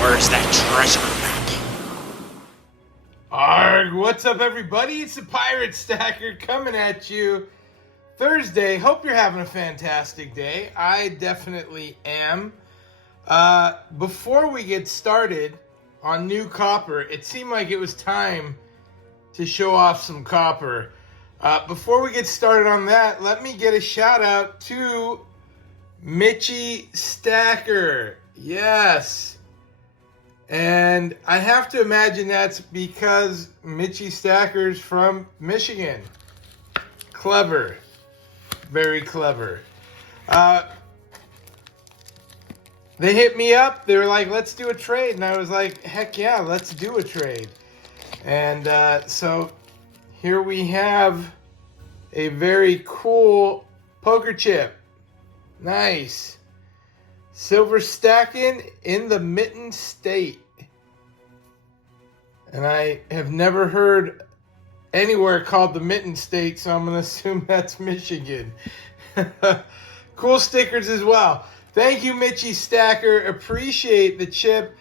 Where's that treasure map? Arg, what's up everybody? It's the Pirate Stacker coming at you Thursday. Hope you're having a fantastic day. I definitely am. Before we get started on new copper, it seemed like it was time to show off some copper. Before we get started on that, let me get a shout out to Mitchy Stacker. Yes. And I have to imagine that's because Mitchy Stacker's from Michigan. Clever. Very clever. They hit me up. They were like, let's do a trade. And I was like, heck yeah, let's do a trade. And so here we have a very cool poker chip. Nice. Silver stacking in the Mitten State. And I have never heard anywhere called the Mitten State, so I'm going to assume that's Michigan. Cool stickers as well. Thank you, Mitchy Stacker. Appreciate the chip.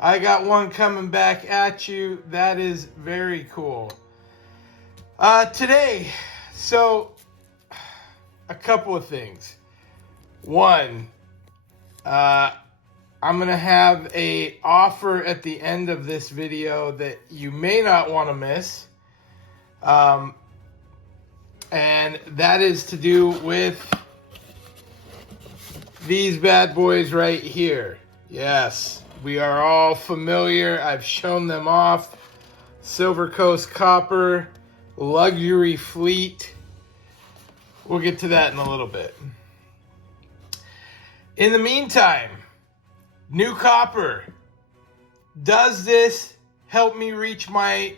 I got one coming back at you. That is very cool. Today, so a couple of things. One, I'm going to have an offer at the end of this video that you may not want to miss. And that is to do with these bad boys right here. Yes, we are all familiar. I've shown them off. Silver Coast Copper, Luxury Fleet. We'll get to that in a little bit. In the meantime, new copper. Does this help me reach my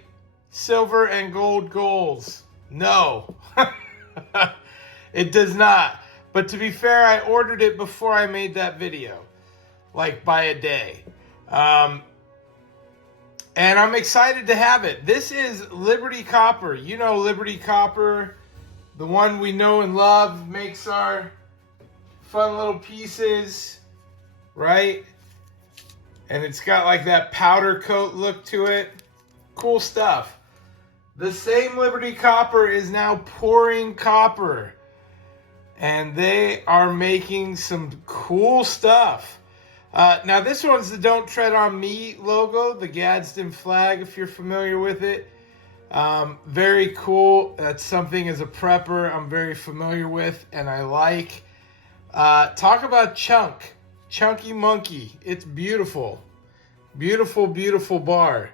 silver and gold goals? No. It does not. But to be fair, I ordered it before I made that video. Like by a day. And I'm excited to have it. This is Liberty Copper. You know Liberty Copper. The one we know and love. Makes our fun little pieces. Right? And it's got like that powder coat look to it. Cool stuff. The same Liberty Copper is now pouring copper. And they are making some cool stuff. Now this one's the Don't Tread on Me logo, the Gadsden flag, if you're familiar with it. Very cool. That's something as a prepper I'm very familiar with and I like. Talk about chunk. Chunky monkey. It's beautiful. Beautiful, beautiful bar.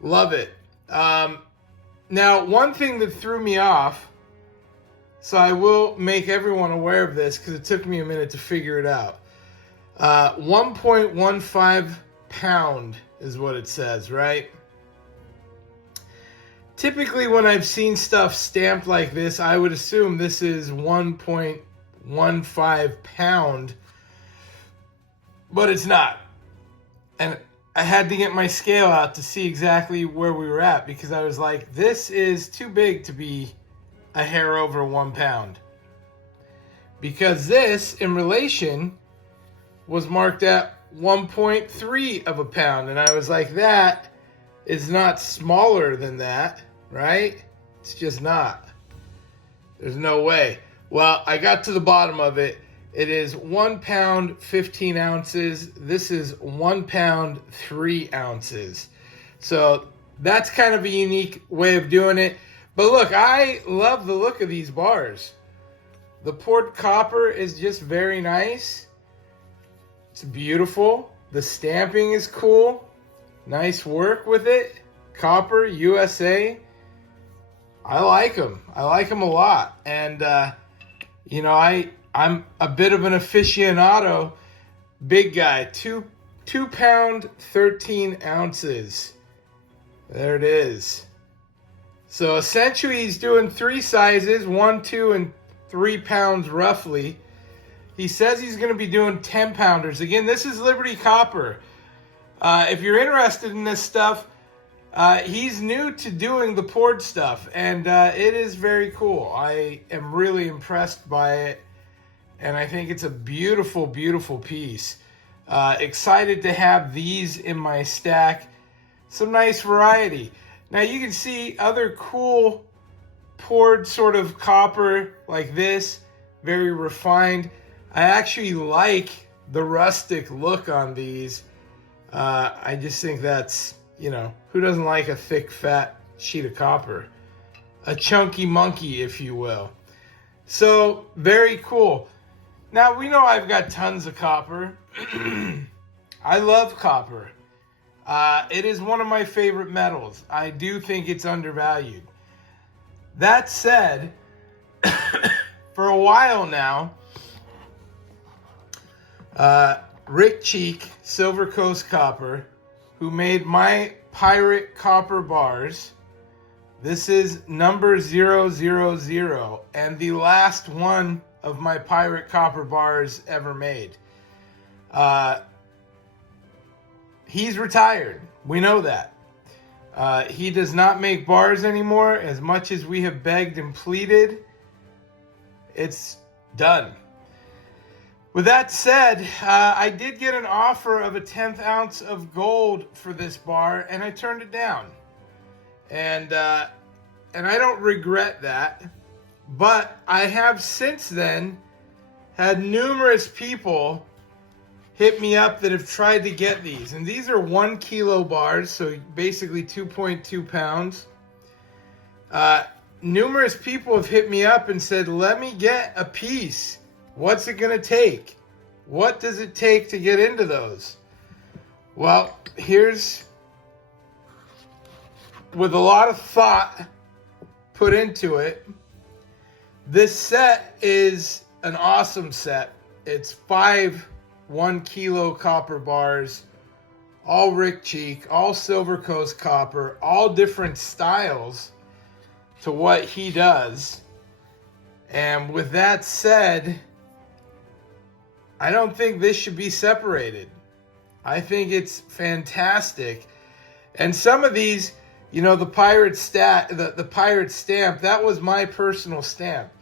Love it. Now, one thing that threw me off, so I will make everyone aware of this because it took me a minute to figure it out. 1.15 pound is what it says, right? Typically, when I've seen stuff stamped like this, I would assume this is 1.15 pound, but it's not. And I had to get my scale out to see exactly where we were at because I was like, this is too big to be a hair over 1 pound. Because this, in relation, was marked at 1.3 of a pound. And I was like, that is not smaller than that, right? It's just not. There's no way. Well, I got to the bottom of it. It is 1 pound, 15 ounces. This is 1 pound, 3 ounces. So that's kind of a unique way of doing it. But look, I love the look of these bars. The poured copper is just very nice. It's beautiful. The stamping is cool. Nice work with it. Copper, USA. I like them. I like them a lot. And, you know, I'm a bit of an aficionado. Big guy. 2 pound, 13 ounces. There it is. So essentially he's doing 3 sizes, 1, 2, and 3 pounds roughly. He says he's going to be doing 10 pounders. Again, this is Liberty Copper. If you're interested in this stuff, he's new to doing the poured stuff, and it is very cool. I am really impressed by it, and I think it's a beautiful, beautiful piece. Excited to have these in my stack. Some nice variety. Now you can see other cool poured sort of copper like this, very refined. I actually like the rustic look on these. I just think that's, you know, who doesn't like a thick, fat sheet of copper? A chunky monkey, if you will. So, very cool. Now, we know I've got tons of copper. I love copper. It is one of my favorite metals. I do think it's undervalued. That said, for a while now, Rick Cheek, Silver Coast Copper, who made my pirate copper bars. This is number 000 and the last one of my pirate copper bars ever made. He's retired. We know that. He does not make bars anymore. As much as we have begged and pleaded, it's done. With that said, I did get an offer of a 1/10 ounce of gold for this bar, and I turned it down. And I don't regret that. But I have since then had numerous people hit me up that have tried to get these. And these are 1 kilo bars, so basically 2.2 pounds. Numerous people have hit me up and said, let me get a piece. What's it going to take? What does it take to get into those? Well, here's, with a lot of thought put into it, this set is an awesome set. It's 5 1 kilo copper bars, all Rick Cheek, all Silver Coast copper, all different styles to what he does. And with that said, I don't think this should be separated. I think it's fantastic. And some of these, you know, the pirate stamp, that was my personal stamp.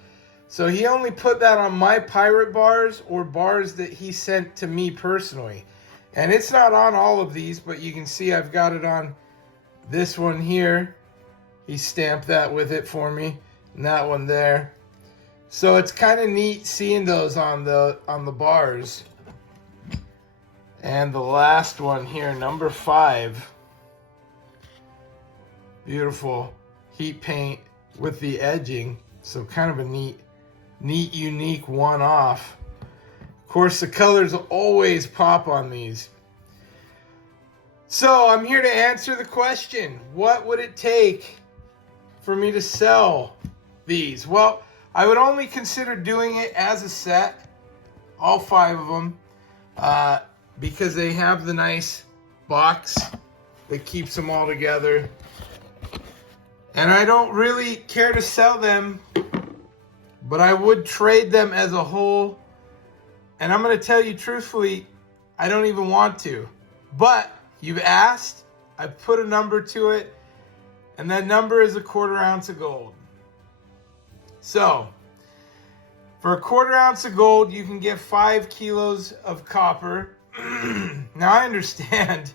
So he only put that on my pirate bars or bars that he sent to me personally. And it's not on all of these, but you can see I've got it on this one here. He stamped that with it for me, and that one there. So it's kind of neat seeing those on the bars. And the last one here, number 5. Beautiful heat paint with the edging. So kind of a neat, unique one-off. Of course, the colors always pop on these. So I'm here to answer the question, what would it take for me to sell these? Well, I would only consider doing it as a set, all 5 of them, because they have the nice box that keeps them all together. And I don't really care to sell them, but I would trade them as a whole. And I'm going to tell you truthfully, I don't even want to. But you've asked, I've put a number to it, and that number is 1/4 ounce of gold. So, for 1/4 ounce of gold, you can get 5 kilos of copper. Now, I understand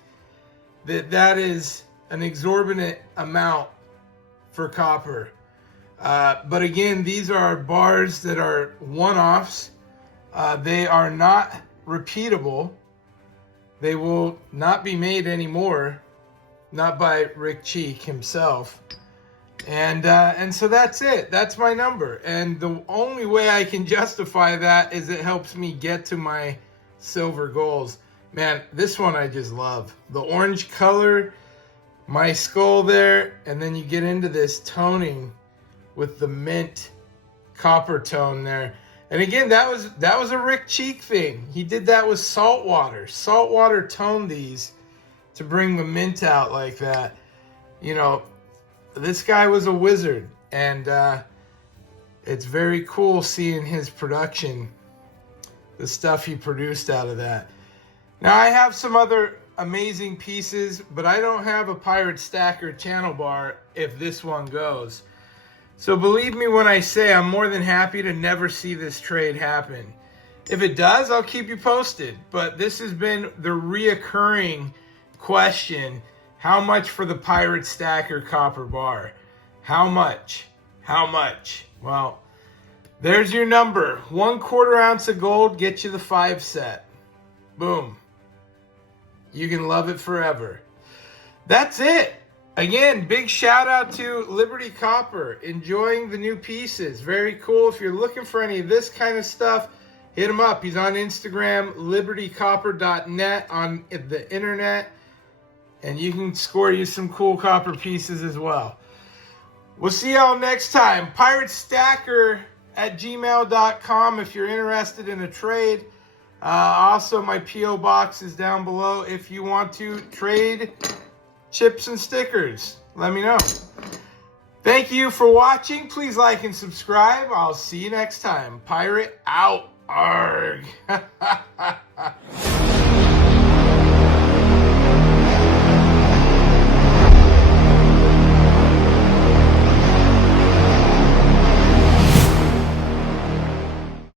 that that is an exorbitant amount for copper. But again, these are bars that are one-offs. They are not repeatable. They will not be made anymore, not by Rick Cheek himself. And so that's it. That's my number. And the only way I can justify that is it helps me get to my silver goals. Man, this one I just love. The orange color, my skull there, and then you get into this toning with the mint copper tone there. And again, that was a Rick Cheek thing. He did that with salt water. Salt water toned these to bring the mint out like that. You know, this guy was a wizard, and it's very cool seeing his production, the stuff he produced out of that. Now, I have some other amazing pieces, but I don't have a Pirate Stacker channel bar if this one goes. So believe me when I say I'm more than happy to never see this trade happen. If it does, I'll keep you posted. But this has been the reoccurring question. How much for the Pirate Stacker copper bar? How much? How much? Well, there's your number. 1/4 ounce of gold gets you the 5 set. Boom. You can love it forever. That's it. Again, big shout out to Liberty Copper. Enjoying the new pieces. Very cool. If you're looking for any of this kind of stuff, hit him up. He's on Instagram, libertycopper.net on the internet. And you can score you some cool copper pieces as well. We'll see y'all next time. PirateStacker@gmail.com if you're interested in a trade. Also, my P.O. box is down below if you want to trade chips and stickers. Let me know. Thank you for watching. Please like and subscribe. I'll see you next time. Pirate out. Arg.